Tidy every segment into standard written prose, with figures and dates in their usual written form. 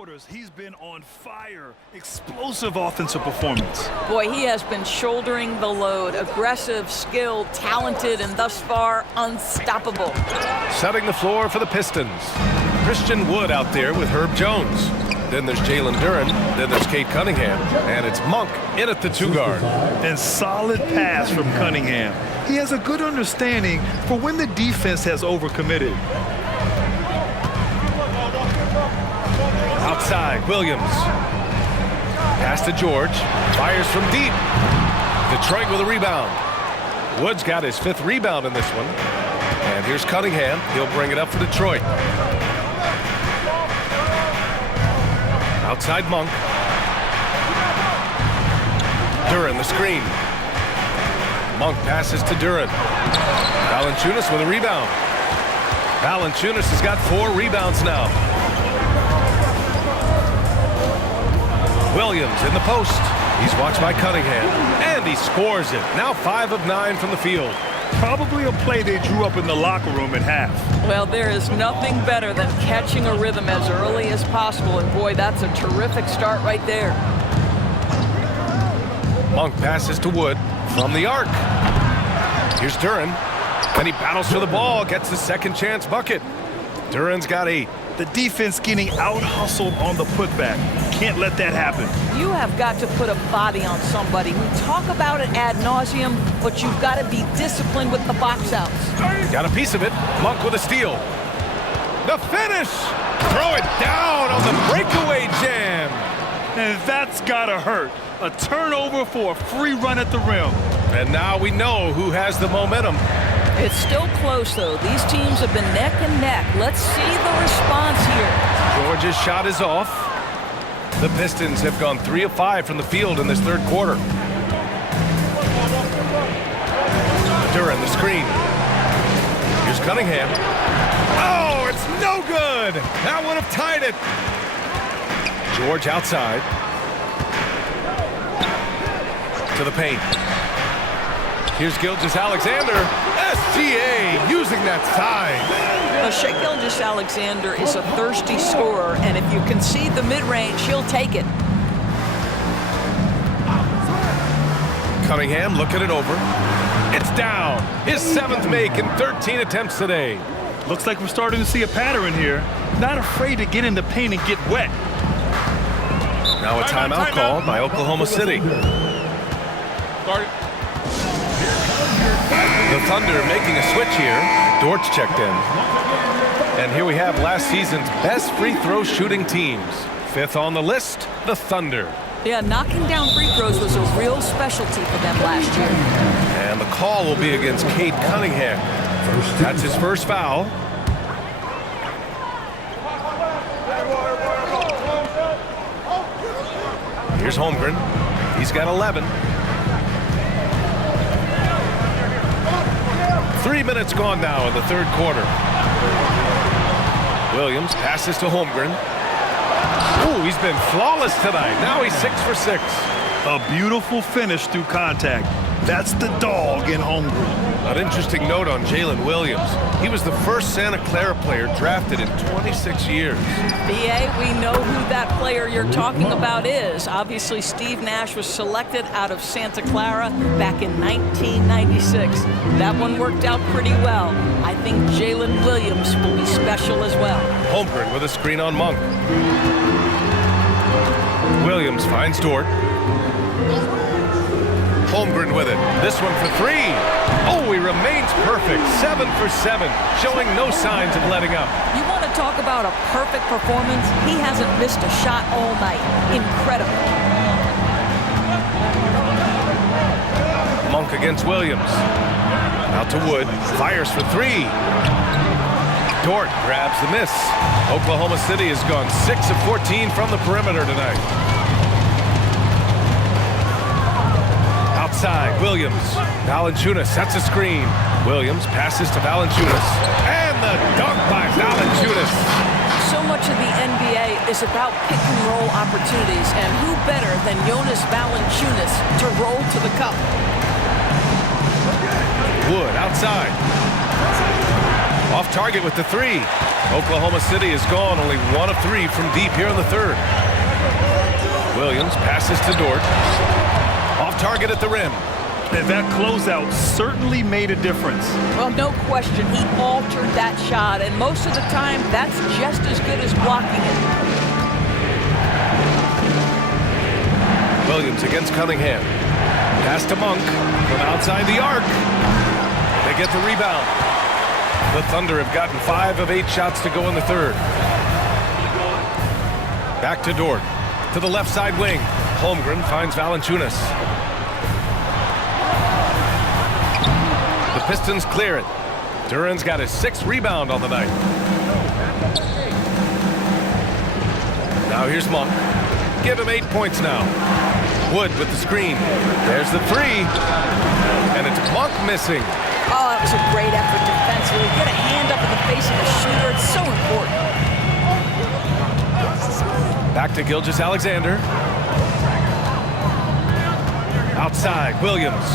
quarters, he's been on fire. Explosive offensive performance. Boy, he has been shouldering the load. Aggressive, skilled, talented, and thus far, unstoppable. Setting the floor for the Pistons. Christian Wood out there with Herb Jones. Then there's Jalen Duren. Then there's Cade Cunningham. And it's Monk in at the 2 guard. And solid pass from Cunningham. He has a good understanding for when the defense has overcommitted. Outside, Williams. Pass to George. Fires from deep. Detroit with a rebound. Wood's got his 5th rebound in this one. And here's Cunningham. He'll bring it up for Detroit. Outside Monk. Duren the screen. Monk passes to Duren. Valanciunas with a rebound. Valanciunas has got 4 rebounds now. Williams in the post. He's watched by Cunningham. And he scores it. Now 5 of 9 from the field. Probably a play they drew up in the locker room at half. Well, there is nothing better than catching a rhythm as early as possible. And boy, that's a terrific start right there. Monk passes to Wood from the arc. Here's Duren. And he battles for the ball. Gets the second chance bucket. Duren's got 8. The defense getting out-hustled on the putback. Can't let that happen. You have got to put a body on somebody. We talk about it ad nauseum, but you've got to be disciplined with the box outs. Got a piece of it. Monk with a steal. The finish. Throw it down on the breakaway jam. And that's gotta hurt. A turnover for a free run at the rim. And now we know who has the momentum. It's still close, though. These teams have been neck and neck. Let's see the response here. George's shot is off. The Pistons have gone 3 of 5 from the field in this 3rd quarter. Duren the screen. Here's Cunningham. Oh, it's no good. That would have tied it. George outside. To the paint. Here's Gilgeous-Alexander. SGA using that size. Shai Gilgeous-Alexander is a thirsty scorer, and if you concede the mid-range, he'll take it. Cunningham looking it over. It's down. His 7th make in 13 attempts today. Looks like we're starting to see a pattern here. Not afraid to get in the paint and get wet. Now a timeout called by Oklahoma City. The Thunder making a switch here. Dortch checked in. And here we have last season's best free throw shooting teams. 5th on the list, the Thunder. Yeah, knocking down free throws was a real specialty for them last year. And the call will be against Cade Cunningham. That's his first foul. Here's Holmgren. He's got 11. 3 minutes gone now in the 3rd quarter. Williams passes to Holmgren. Ooh, he's been flawless tonight. Now he's 6 for 6. A beautiful finish through contact. That's the dog in Holmgren. An interesting note on Jalen Williams. He was the first Santa Clara player drafted in 26 years. BA, we know who that player you're talking about is. Obviously, Steve Nash was selected out of Santa Clara back in 1996. That one worked out pretty well. I think Jalen Williams will be special as well. Holmgren with a screen on Monk. Williams finds Dort. Holmgren with it. This one for 3. Oh, he remains perfect. 7 for 7, showing no signs of letting up. You want to talk about a perfect performance? He hasn't missed a shot all night. Incredible. Monk against Williams. Out to Wood. Fires for 3. Dort grabs the miss. Oklahoma City has gone 6 of 14 from the perimeter tonight. Outside, Williams. Valanciunas sets a screen. Williams passes to Valanciunas. And the dunk by Valanciunas. So much of the NBA is about pick-and-roll opportunities, and who better than Jonas Valanciunas to roll to the cup? Wood outside. Off target with the 3. Oklahoma City is gone only 1 of 3 from deep here in the third. Williams passes to Dort. Off target at the rim. And that closeout certainly made a difference. Well, no question, he altered that shot, and most of the time, that's just as good as blocking it. Williams against Cunningham. Pass to Monk from outside the arc. They get the rebound. The Thunder have gotten 5 of 8 shots to go in the third. Back to Dort. To the left side wing. Holmgren finds Valanciunas. The Pistons clear it. Duran's got his 6th rebound on the night. Now here's Monk. Give him 8 points now. Wood with the screen. There's the 3. And it's Monk missing. Oh, that was a great effort defensively. Get a hand up in the face of the shooter. It's so important. Back to Gilgeous-Alexander. Outside, Williams.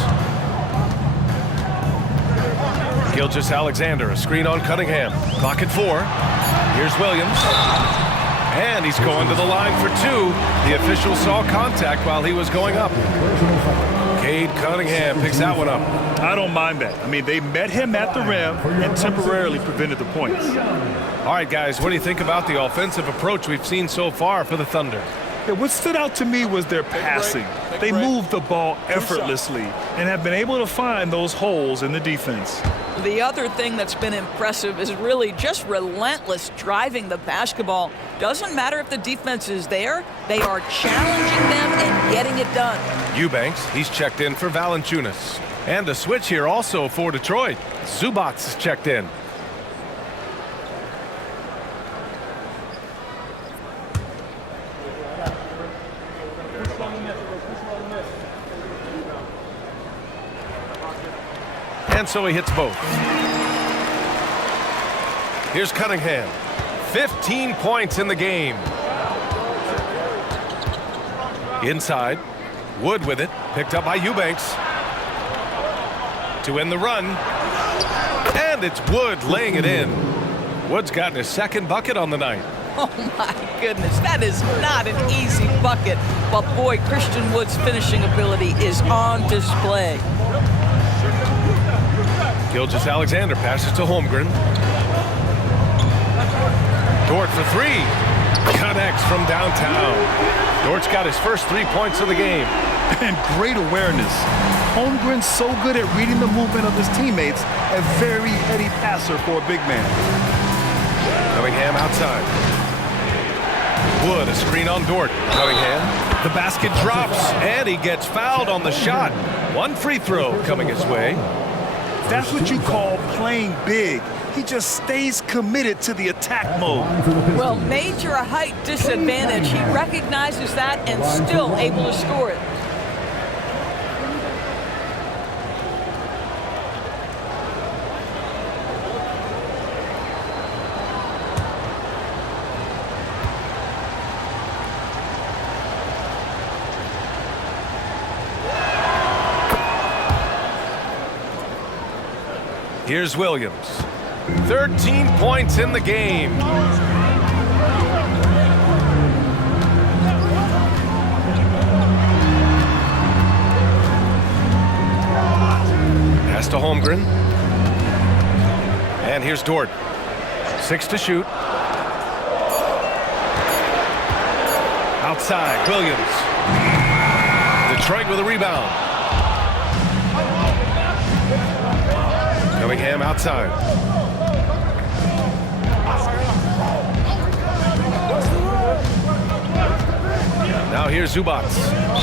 Gilgeous-Alexander, a screen on Cunningham. Clock at 4. Here's Williams. And he's going to the line for 2. The official saw contact while he was going up. Cade Cunningham picks that one up. I don't mind that. I mean, they met him at the rim and temporarily prevented the points. All right, guys, what do you think about the offensive approach we've seen so far for the Thunder? Yeah, what stood out to me was their passing. They moved the ball effortlessly and have been able to find those holes in the defense. The other thing that's been impressive is really just relentless driving the basketball. Doesn't matter if the defense is there, they are challenging them and getting it done. Eubanks, he's checked in for Valanciunas. And a switch here also for Detroit. Zubac is checked in. And so he hits both. Here's Cunningham. 15 points in the game. Inside. Wood with it. Picked up by Eubanks. To end the run. And it's Wood laying it in. Wood's gotten his 2nd bucket on the night. Oh, my goodness. That is not an easy bucket. But, boy, Christian Wood's finishing ability is on display. Gilgeous-Alexander passes to Holmgren. Dort for 3. Connects from downtown. Dort's got his first 3 points of the game. And great awareness. Holmgren's so good at reading the movement of his teammates. A very heady passer for a big man. Cunningham outside. Wood, a screen on Dort. Cunningham. The basket drops, and he gets fouled on the shot. 1 free throw coming his way. That's what you call playing big. He just stays committed to the attack mode. Well, major height disadvantage. He recognizes that and still able to score it. Here's Williams. 13 points in the game. Pass to Holmgren. And here's Dort. 6 to shoot. Outside, Williams. Detroit with a rebound. Cunningham outside. Now here's Zubac.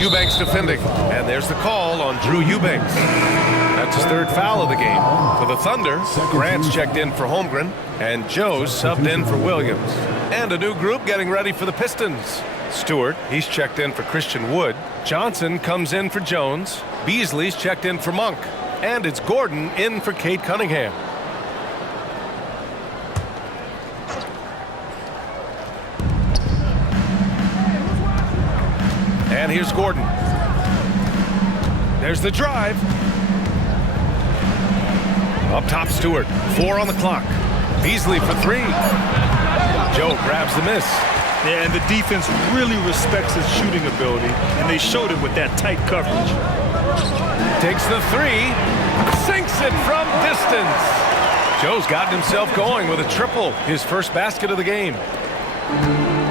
Eubanks defending. And there's the call on Drew Eubanks. That's his 3rd foul of the game. For the Thunder, Grant's checked in for Holmgren. And Joe's subbed in for Williams. And a new group getting ready for the Pistons. Stewart, he's checked in for Christian Wood. Johnson comes in for Jones. Beasley's checked in for Monk. And it's Gordon in for Cade Cunningham. And here's Gordon. There's the drive. Up top, Stewart. 4 on the clock. Beasley for 3. Joe grabs the miss. Yeah, and the defense really respects his shooting ability, and they showed it with that tight coverage. Takes the three, sinks it from distance. Joe's gotten himself going with a triple, his first basket of the game.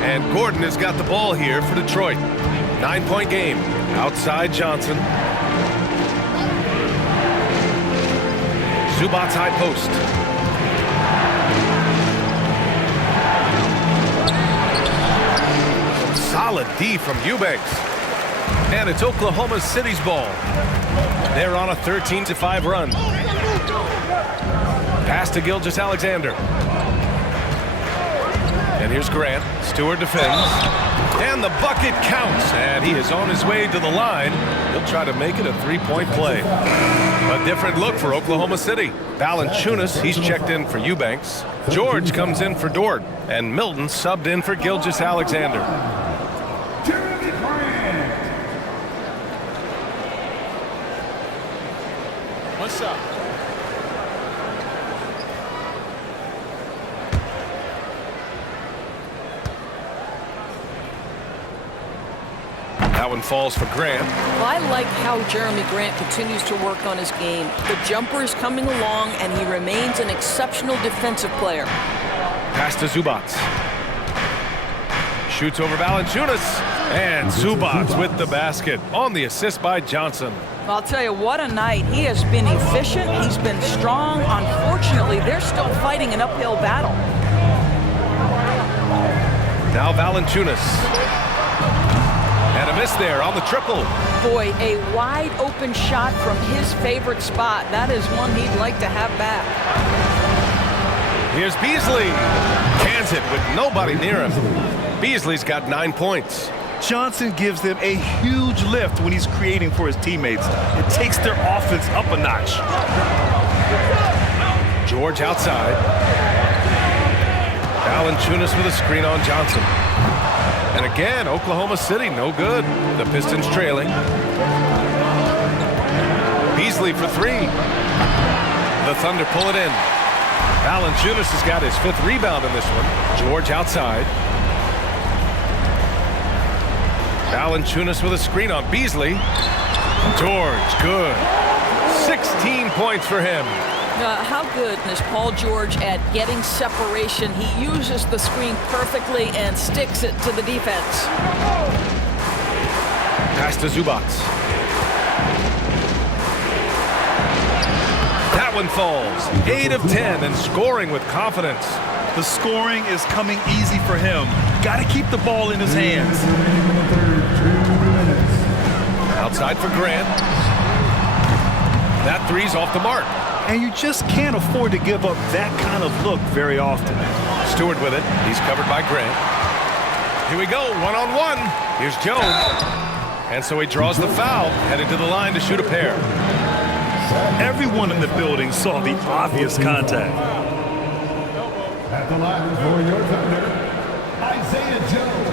And Gordon has got the ball here for Detroit. 9-point game, outside Johnson. Zubac's high post. Solid D from Eubanks. And it's Oklahoma City's ball. They're on a 13-5 run. Pass to Gilgeous-Alexander. And here's Grant. Stewart defends. And the bucket counts. And he is on his way to the line. He'll try to make it a three-point play. A different look for Oklahoma City. Valanciunas, he's checked in for Eubanks. George comes in for Dort. And Milton subbed in for Gilgeous-Alexander. What's up? That one falls for Grant. Well, I like how Jeremy Grant continues to work on his game. The jumper is coming along, and he remains an exceptional defensive player. Pass to Zubac. Shoots over Valanciunas. And Zubac with the basket on the assist by Johnson. I'll tell you, what a night. He has been efficient. He's been strong. Unfortunately, they're still fighting an uphill battle. Now Valanciunas. And a miss there on the triple. Boy, a wide open shot from his favorite spot. That is one he'd like to have back. Here's Beasley. Cans it with nobody near him. Beasley's got 9 points. Johnson gives them a huge lift when he's creating for his teammates. It takes their offense up a notch. George outside. Valanciunas with a screen on Johnson. And again, Oklahoma City, no good. The Pistons trailing. Beasley for three. The Thunder pull it in. Valanciunas has got his 5th rebound in this one. George outside. Valanciunas with a screen on Beasley. George, good. 16 points for him. How good is Paul George at getting separation? He uses the screen perfectly and sticks it to the defense. Pass to Zubac. That one falls. 8 of 10 and scoring with confidence. The scoring is coming easy for him. Got to keep the ball in his hands. Outside for Grant. That three's off the mark. And you just can't afford to give up that kind of look very often. Stewart with it. He's covered by Grant. Here we go, one-on-one. Here's Jones. And so he draws the foul, headed to the line to shoot a pair. Everyone in the building saw the obvious contact. At the line for your Thunder, Isaiah Jones.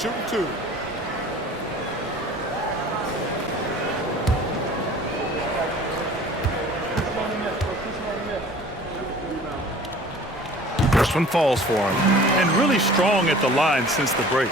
Shooting two. First one falls for him. And really strong at the line since the break.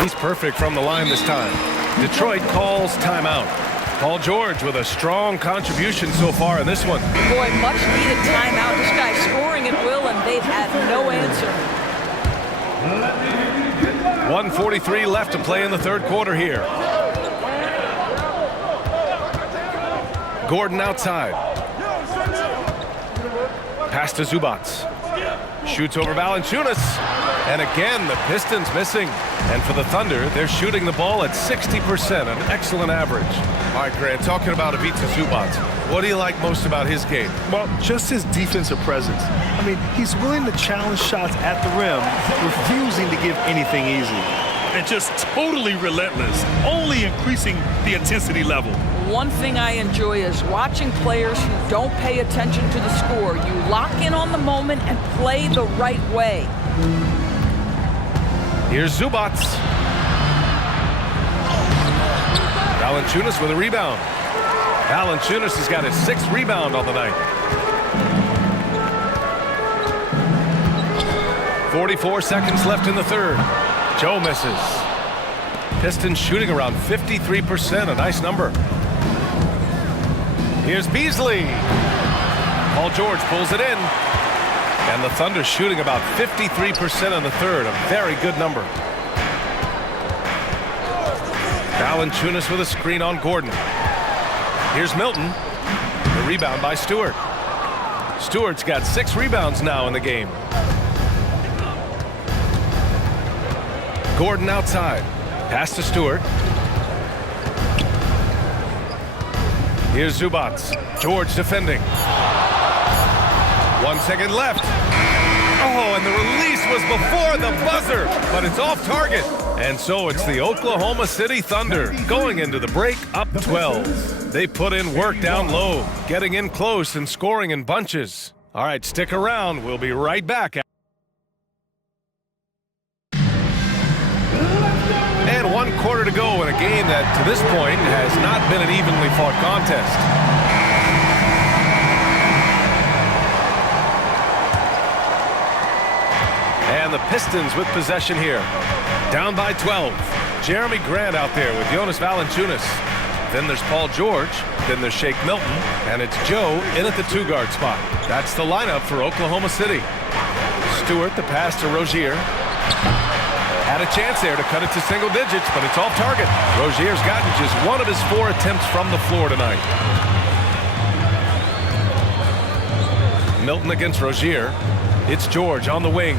He's perfect from the line this time. Detroit calls timeout. Paul George with a strong contribution so far in this one. Boy, much needed timeout. This guy's scoring at will, and they've had no answer. 1:43 left to play in the third quarter here. Gordon outside. Pass to Zubac. Shoots over Valanciunas. And again, the Pistons missing. And for the Thunder, they're shooting the ball at 60%, an excellent average. All right, Grant, talking about Ivica Zubac, what do you like most about his game? Well, just his defensive presence. I mean, he's willing to challenge shots at the rim, refusing to give anything easy. and just totally relentless, only increasing the intensity level. One thing I enjoy is watching players who don't pay attention to the score. You lock in on the moment and play the right way. Here's Zubac. Valanciunas with a rebound. Valanciunas has got his 6th rebound on the night. 44 seconds left in the third. Joe misses. Pistons shooting around 53%, a nice number. Here's Beasley. Paul George pulls it in. And the Thunder shooting about 53% in the third, a very good number. Valanciunas with a screen on Gordon. Here's Milton. The rebound by Stewart. Stewart's got 6 rebounds now in the game. Gordon outside. Pass to Stewart. Here's Zubac. George defending. 1 second left. Oh, and the release was before the buzzer, but it's off target. And so it's the Oklahoma City Thunder going into the break up 12. They put in work down low, getting in close and scoring in bunches. All right, stick around. We'll be right back. And 1 quarter to go in a game that, to this point, has not been an evenly fought contest. And the Pistons with possession here. Down by 12. Jeremy Grant out there with Jonas Valanciunas. Then there's Paul George. Then there's Shake Milton. And it's Joe in at the 2-guard spot. That's the lineup for Oklahoma City. Stewart, the pass to Rozier. Had a chance there to cut it to single digits, but it's off target. Rozier's gotten just 1 of his 4 attempts from the floor tonight. Milton against Rozier. It's George on the wing.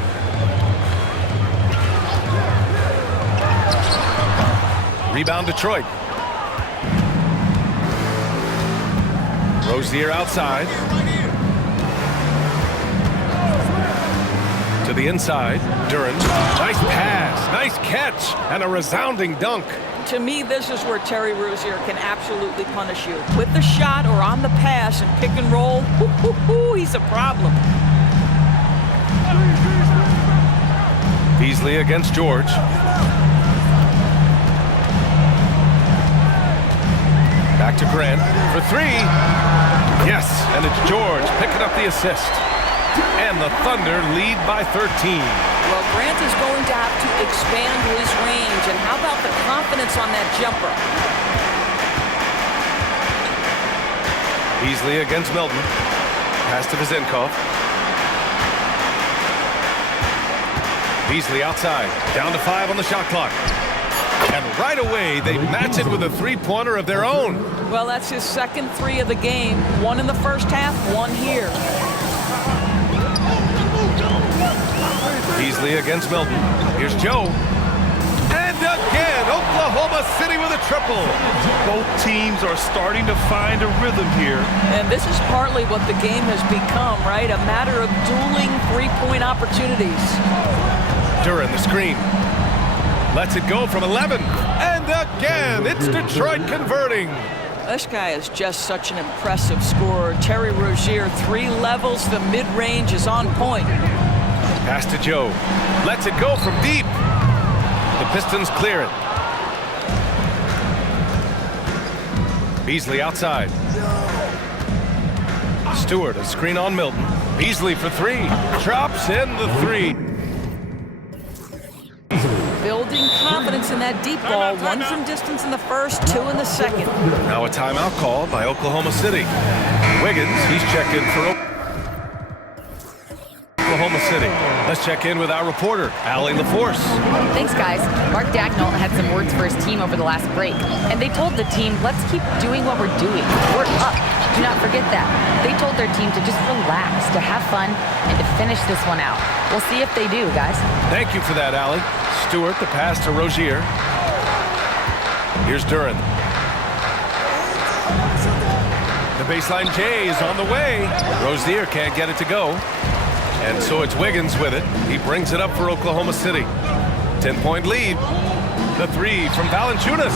Rebound Detroit. Rozier outside. To the inside. Duran. Nice pass. Nice catch. And a resounding dunk. To me, this is where Terry Rozier can absolutely punish you. With the shot or on the pass and pick and roll, he's a problem. Beasley against George. Back to Grant for 3. Yes, and it's George picking up the assist. And the Thunder lead by 13. Well, Grant is going to have to expand his range. And how about the confidence on that jumper? Beasley against Milton. Pass to Vezenkov. Beasley outside. Down to 5 on the shot clock. And right away, they match it with a 3-pointer of their own. Well, that's his 2nd 3 of the game. 1 in the first half, 1 here. Beasley against Milton. Here's Joe. And again, Oklahoma City with a triple. Both teams are starting to find a rhythm here. And this is partly what the game has become, right? A matter of dueling 3-point opportunities. Duran, the screen. Lets it go from 11. And again, it's Detroit converting. This guy is just such an impressive scorer. Terry Rozier, 3 levels. The mid-range is on point. Pass to Joe. Lets it go from deep. The Pistons clear it. Beasley outside. Stewart, a screen on Milton. Beasley for 3. Drops in the 3. Building confidence in that deep ball. 1 from distance in the first, 2 in the second. Now a timeout called by Oklahoma City. Wiggins, he's checked in for Oklahoma City. Let's check in with our reporter, Allie LaForce. Thanks, guys. Mark Dagnall had some words for his team over the last break, and they told the team, let's keep doing what we're doing. We're up. Do not forget that. They told their team to just relax, to have fun, and to finish this one out. We'll see if they do, guys. Thank you for that, Allie. Stewart, the pass to Rozier. Here's Duran. The baseline J is on the way. Rozier can't get it to go. And so it's Wiggins with it. He brings it up for Oklahoma City. 10-point lead. The three from Valanciunas.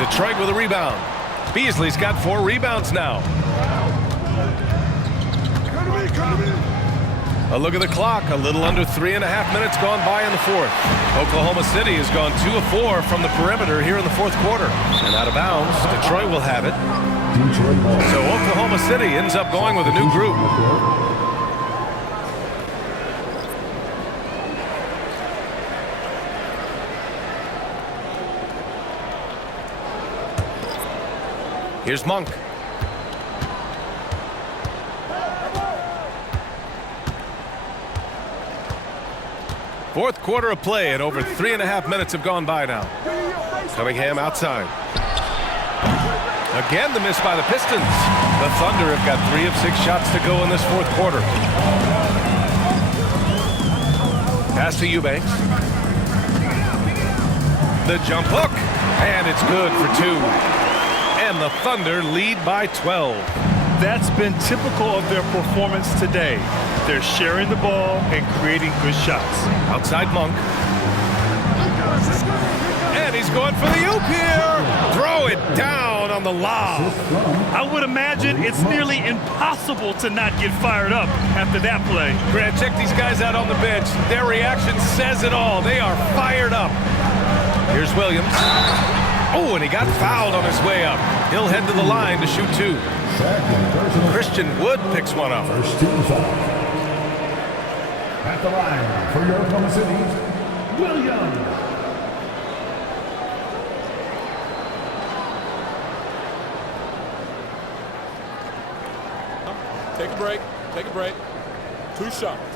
Detroit with a rebound. Beasley's got 4 rebounds now. A look at the clock. A little under 3.5 minutes gone by in the fourth. Oklahoma City has gone 2 of 4 from the perimeter here in the fourth quarter. And out of bounds, Detroit will have it. So Oklahoma City ends up going with a new group. Here's Monk. Fourth quarter of play, and over 3.5 minutes have gone by now. Cunningham outside. Again, the miss by the Pistons. The Thunder have got 3 of 6 shots to go in this fourth quarter. Pass to Eubanks. The jump hook, and it's good for 2. And the Thunder lead by 12. That's been typical of their performance today. They're sharing the ball and creating good shots. Outside Monk. And he's going for the oop here. Throw it down on the lob. I would imagine it's nearly impossible to not get fired up after that play. Grant, check these guys out on the bench. Their reaction says it all. They are fired up. Here's Williams. Oh, and he got fouled on his way up. He'll head to the line to shoot 2. Christian Wood picks one up. First team foul. At the line for your Oklahoma City, Williams. Take a break. Take a break. 2 shots.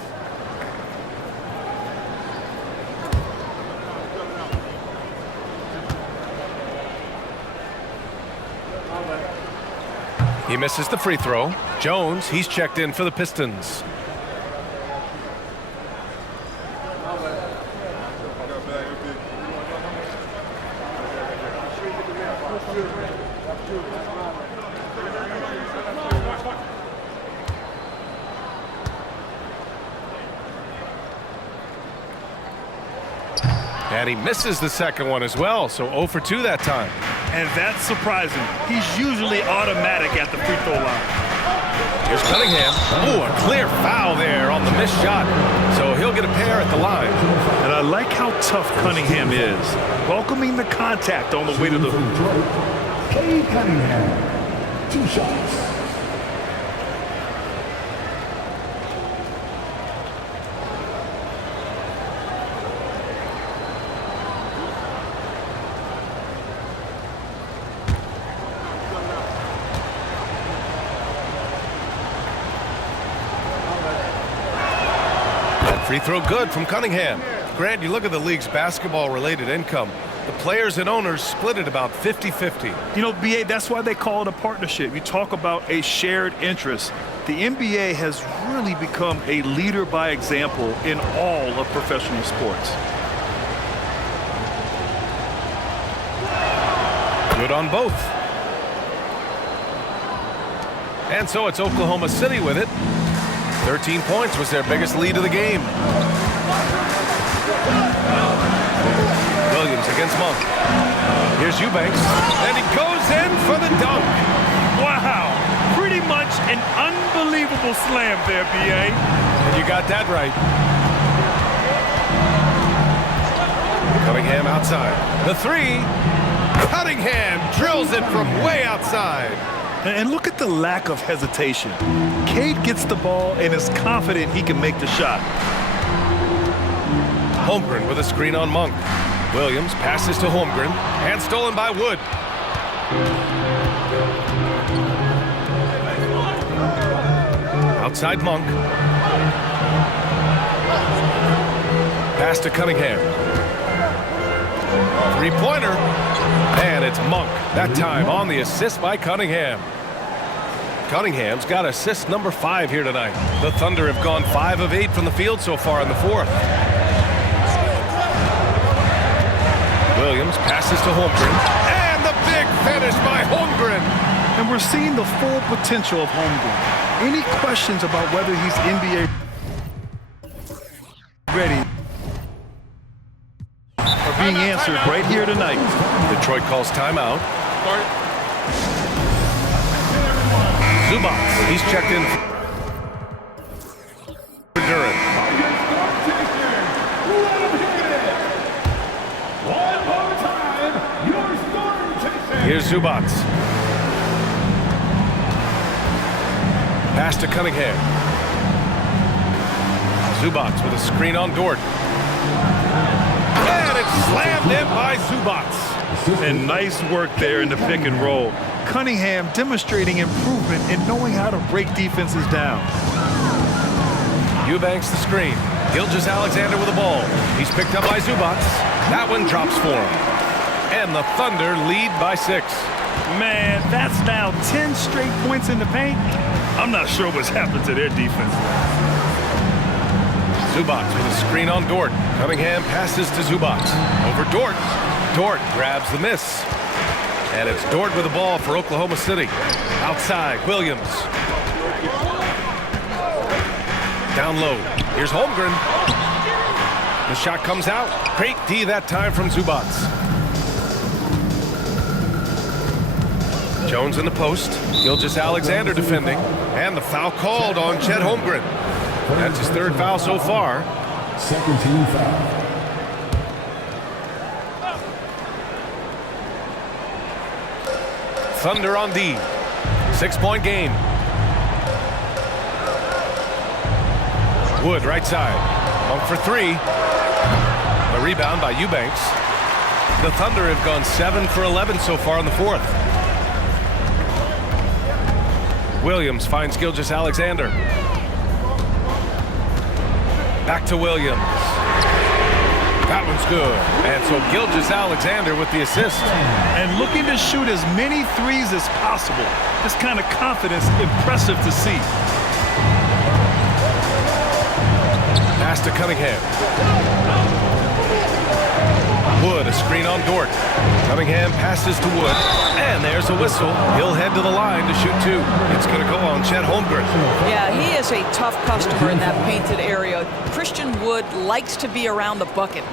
He misses the free throw. Jones, he's checked in for the Pistons. And he misses the second one as well, so 0 for 2 that time. And that's surprising. He's usually automatic at the free throw line. Here's Cunningham. Oh, a clear foul there on the missed shot. So he'll get a pair at the line. And I like how tough Cunningham is, welcoming the contact on the way to the hoop. Cade Cunningham, 2 shots. Free throw good from Cunningham. Grant, you look at the league's basketball-related income. The players and owners split it about 50-50. You know, BA, that's why they call it a partnership. You talk about a shared interest. The NBA has really become a leader by example in all of professional sports. Good on both. And so it's Oklahoma City with it. 13 points was their biggest lead of the game. Williams against Monk. Here's Eubanks, and he goes in for the dunk. Wow, pretty much an unbelievable slam there, BA. And you got that right. Cunningham outside. The 3. Cunningham drills it from way outside. And look at the lack of hesitation. Cade gets the ball and is confident he can make the shot. Holmgren with a screen on Monk. Williams passes to Holmgren and stolen by Wood. Outside Monk. Pass to Cunningham. Three-pointer. And it's Monk. That time on the assist by Cunningham. Cunningham's got assist number 5 here tonight. The Thunder have gone 5 of 8 from the field so far in the fourth. Williams passes to Holmgren. And the big finish by Holmgren. And we're seeing the full potential of Holmgren. Any questions about whether he's NBA ready or being answered right here tonight. Detroit calls timeout. Zubac, he's checked in for Duran. Here's Zubac. Pass to Cunningham. Zubac with a screen on Dort. And it's slammed in by Zubac. And nice work there in the pick and roll. Cunningham demonstrating improvement in knowing how to break defenses down. Eubanks the screen. Gilgeous-Alexander with the ball. He's picked up by Zubac. That one drops for him. And the Thunder lead by 6. Man, that's now 10 straight points in the paint. I'm not sure what's happened to their defense. Zubac with a screen on Dort. Cunningham passes to Zubac. Over Dort. Dort grabs the miss. And it's Dort with the ball for Oklahoma City. Outside, Williams. Down low. Here's Holmgren. The shot comes out. Great D that time from Zubac. Jones in the post. Gilgeous-Alexander defending. And the foul called on Chet Holmgren. That's his 3rd foul so far. Second team foul. Thunder on D. 6-point game. Wood right side. Monk for 3. A rebound by Eubanks. The Thunder have gone 7 for 11 so far in the 4th. Williams finds Gilgeous-Alexander. Back to Williams. That one's good. And so Gilgeous-Alexander with the assist. And looking to shoot as many threes as possible. This kind of confidence, impressive to see. Pass to Cunningham. Wood, a screen on Dort. Cunningham passes to Wood. And there's a whistle. He'll head to the line to shoot 2. It's going to go on Chet Holmgren. Yeah, he is a tough customer in that painted area. Christian Wood likes to be around the bucket.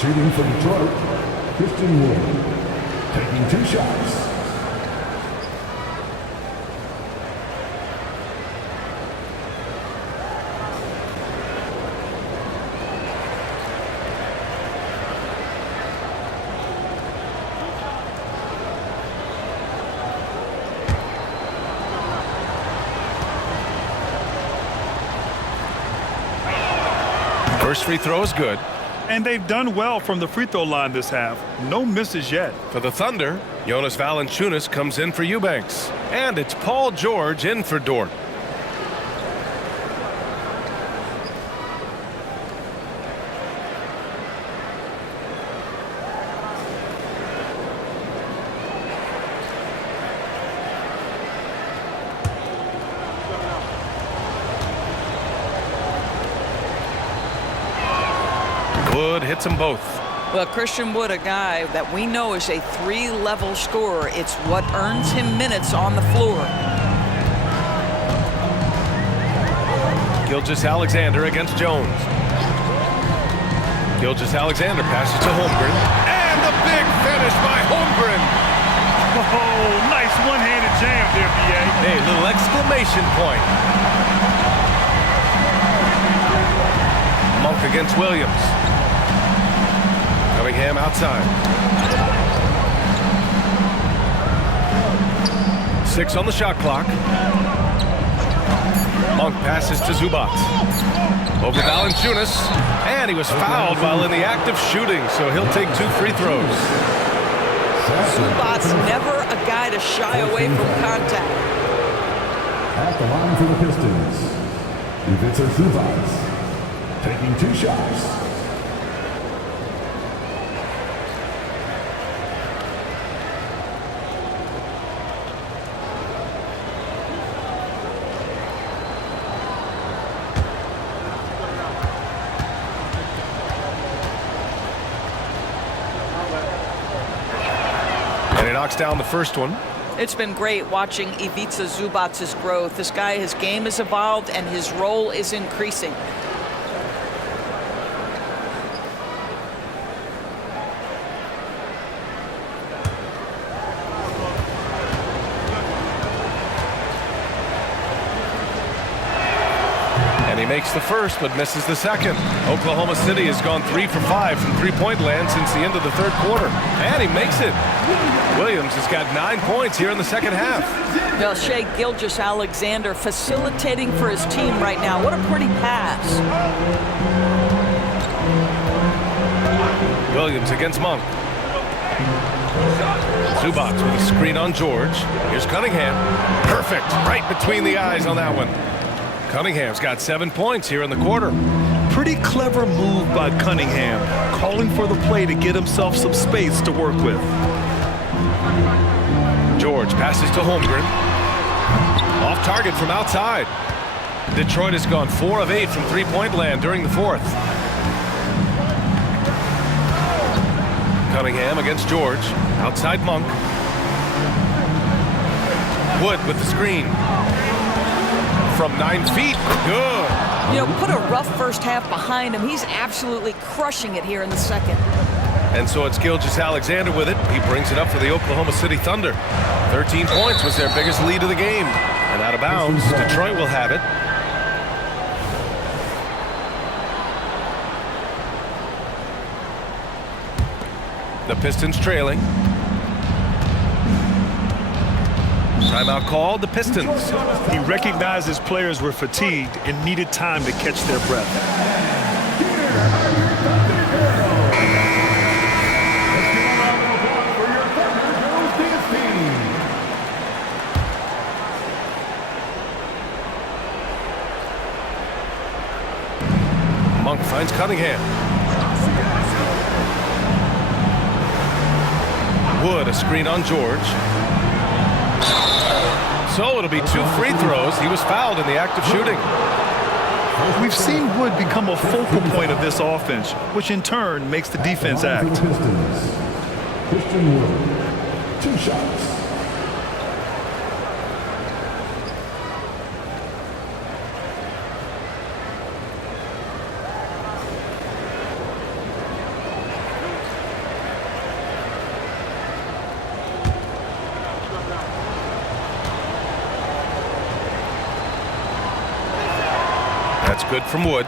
Shooting for Detroit, Christian Wood. Taking 2 shots. First free throw is good. And they've done well from the free throw line this half. No misses yet. For the Thunder, Jonas Valanciunas comes in for Eubanks. And it's Paul George in for Dort. Wood hits them both. Well, Christian Wood, a guy that we know is a 3-level scorer. It's what earns him minutes on the floor. Gilgeous-Alexander against Jones. Gilgeous-Alexander passes to Holmgren. And the big finish by Holmgren. Oh, nice one-handed jam there, B.A. Hey, little exclamation point. Monk against Williams. Cunningham outside. 6 on the shot clock. Monk passes to Zubac. Over Valanciunas. And he was fouled while in the act of shooting, so he'll take 2 free throws. Zubac's never a guy to shy away from contact. At the line for the Pistons, Ivica Zubac. Taking 2 shots. And he knocks down the first one. It's been great watching Ivica Zubac's growth. This guy, his game has evolved and his role is increasing. he makes the first but misses the second. Oklahoma City has gone 3 for 5 from three-point land since the end of the third quarter. And he makes it. Williams has got 9 points here in the second half. Well, Shea Gilgeous-Alexander facilitating for his team right now. What a pretty pass. Williams against Monk. Zubac with a screen on George. Here's Cunningham. Perfect. Right between the eyes on that one. Cunningham's got 7 points here in the quarter. Pretty clever move by Cunningham, calling for the play to get himself some space to work with. George passes to Holmgren. Off target from outside. Detroit has gone 4 of 8 from three-point land during the fourth. Cunningham against George. Outside Monk. Wood with the screen. From 9 feet. Good. You know, put a rough first half behind him. He's absolutely crushing it here in the second. And so it's Gilgeous-Alexander with it. He brings it up for the Oklahoma City Thunder. 13 points was their biggest lead of the game. And out of bounds, Detroit will have it. The Pistons trailing. Timeout called, the Pistons. He recognized his players were fatigued and needed time to catch their breath. Monk finds Cunningham. Wood, a screen on George. So it'll be 2 free throws. He was fouled in the act of shooting. We've seen Wood become a focal point of this offense, which in turn makes the defense act. Christian Wood, 2 shots. That's good from Wood.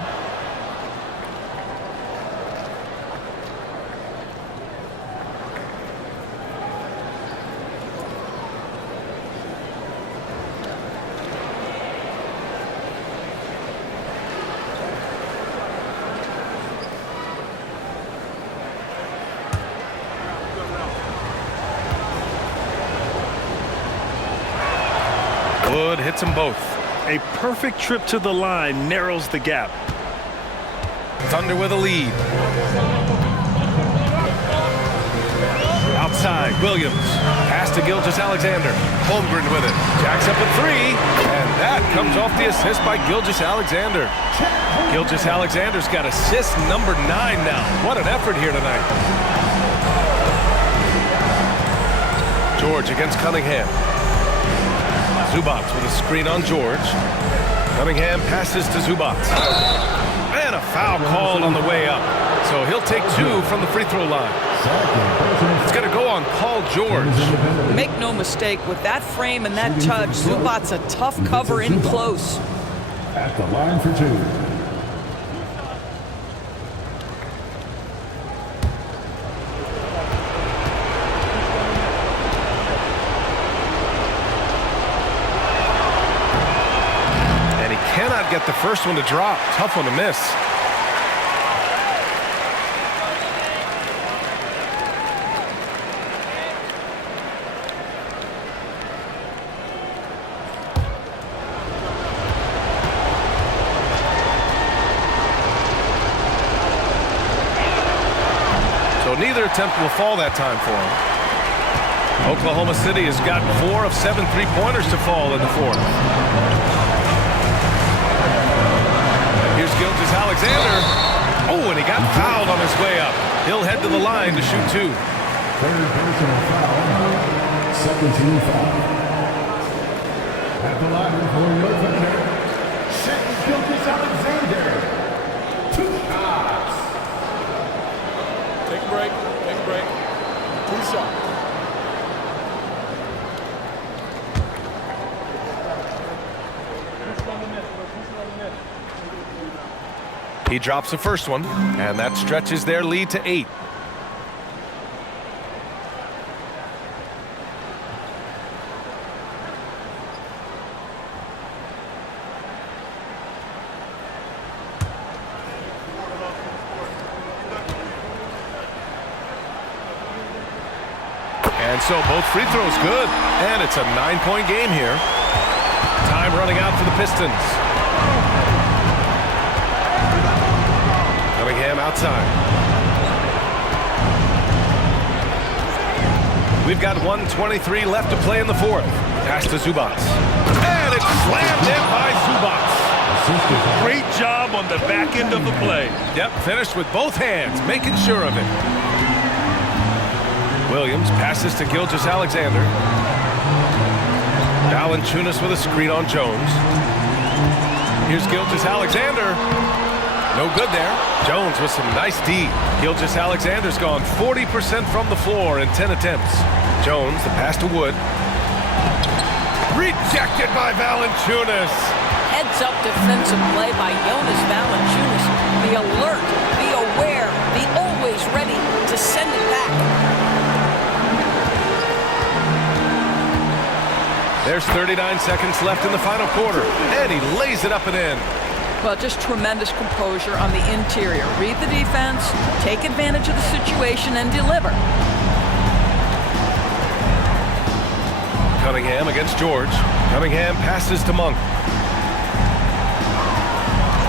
Wood hits them both. A perfect trip to the line narrows the gap. Thunder with a lead. Outside, Williams. Pass to Gilgeous-Alexander. Holmgren with it. Jacks up a 3. And that comes off the assist by Gilgeous-Alexander. Gilgeous-Alexander's got assist number 9 now. What an effort here tonight. George against Cunningham. Zubac with a screen on George. Cunningham passes to Zubac. And a foul called on the way up. So he'll take 2 from the free throw line. It's going to go on Paul George. Make no mistake, with that frame and that touch, Zubac's a tough cover in close. At the line for 2. Cannot get the first one to drop. Tough one to miss. So neither attempt will fall that time for him. Oklahoma City has gotten 4 of 7 three-pointers to fall in the fourth. Here's Gilgeous-Alexander. Oh, and he got fouled on his way up. He'll head to the line to shoot 2. Third personal foul. Second team foul. At the line for your defender, Shea Gilgeous-Alexander. 2 shots. Take a break. Take a break. 2 shots. He drops the first one, and that stretches their lead to 8. And so both free throws good, and it's a 9-point game here. Time running out for the Pistons. Cunningham outside. We've got 1:23 left to play in the fourth. Pass to Zubats. And it's slammed in by Zubats. Great job on the back end of the play. Yep, finished with both hands, making sure of it. Williams passes to Gilgeous-Alexander. Valanciunas with a screen on Jones. Here's Gilgeous-Alexander. No good there. Jones with some nice D. Gilgeous-Alexander's gone 40% from the floor in 10 attempts. Jones, the pass to Wood. Rejected by Valanciunas. Heads-up defensive play by Jonas Valanciunas. Be alert, be aware, be always ready to send it back. There's 39 seconds left in the final quarter, and he lays it up and in. Well, just tremendous composure on the interior. Read the defense, take advantage of the situation, and deliver. Cunningham against George. Cunningham passes to Monk.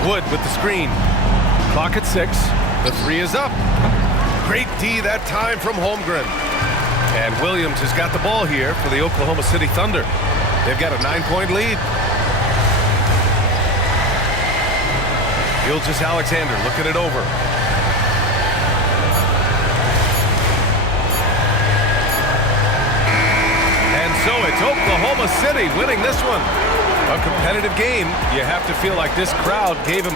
Wood with the screen. Clock at 6. The 3 is up. Great D that time from Holmgren. And Williams has got the ball here for the Oklahoma City Thunder. They've got a 9-point lead. Gilgeous-Alexander looking it over. And so it's Oklahoma City winning this one. A competitive game. You have to feel like this crowd gave him.